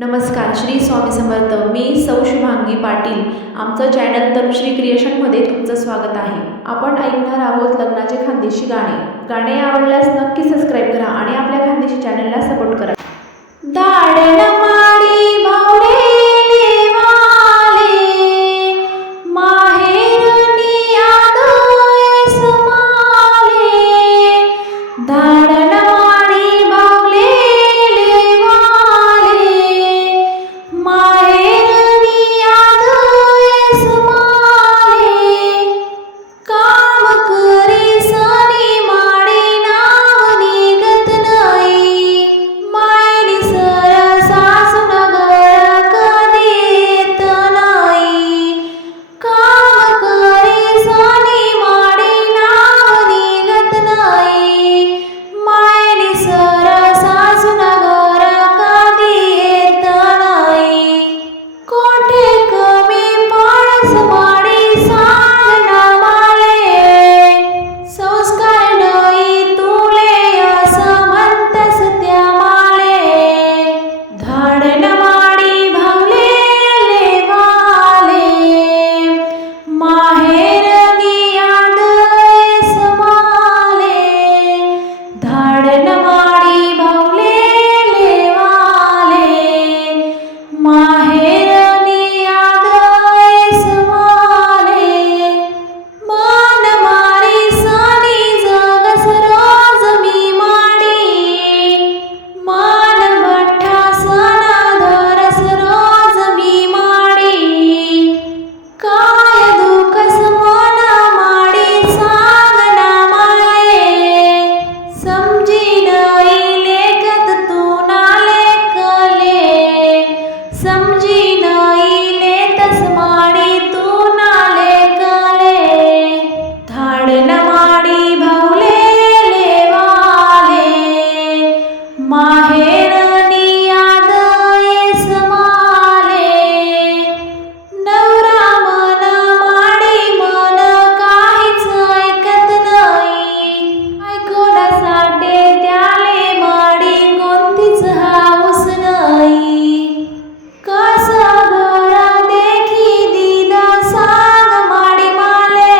नमस्कार, श्री स्वामी समर्थ. मी सौ शुभांगी पाटील. आमचं चॅनल तनुश्री क्रिएशनमध्ये तुमचं स्वागत आहे. आपण ऐकणार आहोत लग्नाचे खानदेशी गाणे. गाणे आवडल्यास नक्की सबस्क्राईब करा आणि आपल्या खानदेशी चॅनलला सपोर्ट करा. दाडण माडी भावडेले वाले, माहेरनी आदोयस माले. दाडण माडी भावलेले वाले, माहेरनी आदोयस माले. काम करी सनी माडी नाव निघत नाही, मायनी सर सासून घर कधी येत नाही. काम करी सनी माडी नाव निघत नाही, मायनी सर सासून घर कधी येत नाही. कोठे कमी पडस माडी सांगना माले, संस्कार नाही तुले असं म्हणतस त्या माले. धाडण माडी भावलेले वाले, माहेरनी आदयस माले. धाडण माडी भावलेले वाले, माहेरनी आदयस माले. मान मारी सनी जगस रोज मी माडी, मान बठ्ठा सना धरस रोज मी माडी. काय दुखस मना माडी सांगना माले, समजी नाही लेखत तू ना लेखले. समजी नाही लेतस माडी तू ना लेखले. धाडण माडी भावलेले वाले, माहेरनी आदयस माले. नवरा मन माडी मन काहीच ऐकत नाही, ऐकण्यासाठी त्याले माडी कोणतीच हाऊस नाही. कसं घर देखी दीद सांग माडी माले,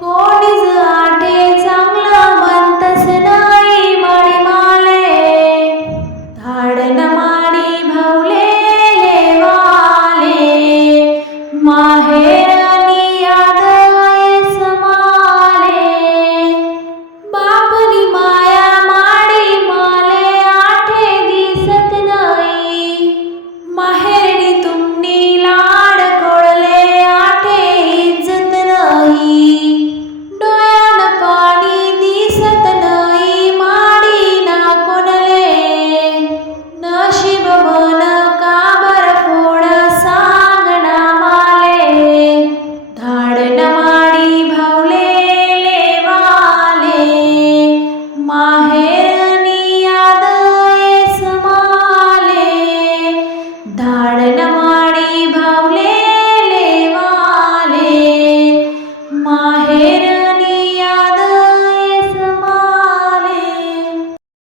कोणीच आठे चांगलं म्हणतस नाही माडी माले. धाडण माडी भावलेले वाले, माहेरनी आदयस माले. बापनी माया माडी माले आठे दिसत नाही, माहेरनी तुमनी लाड कोळले आठे इज्जत नाही. डोळ्यान पाणी दिसत नाही माडी ना कोणले, नशीब मन काबर फोड सांगना माले. धाडण माडी भावलेले वाले, माहेरनी आदयस माले. धाडण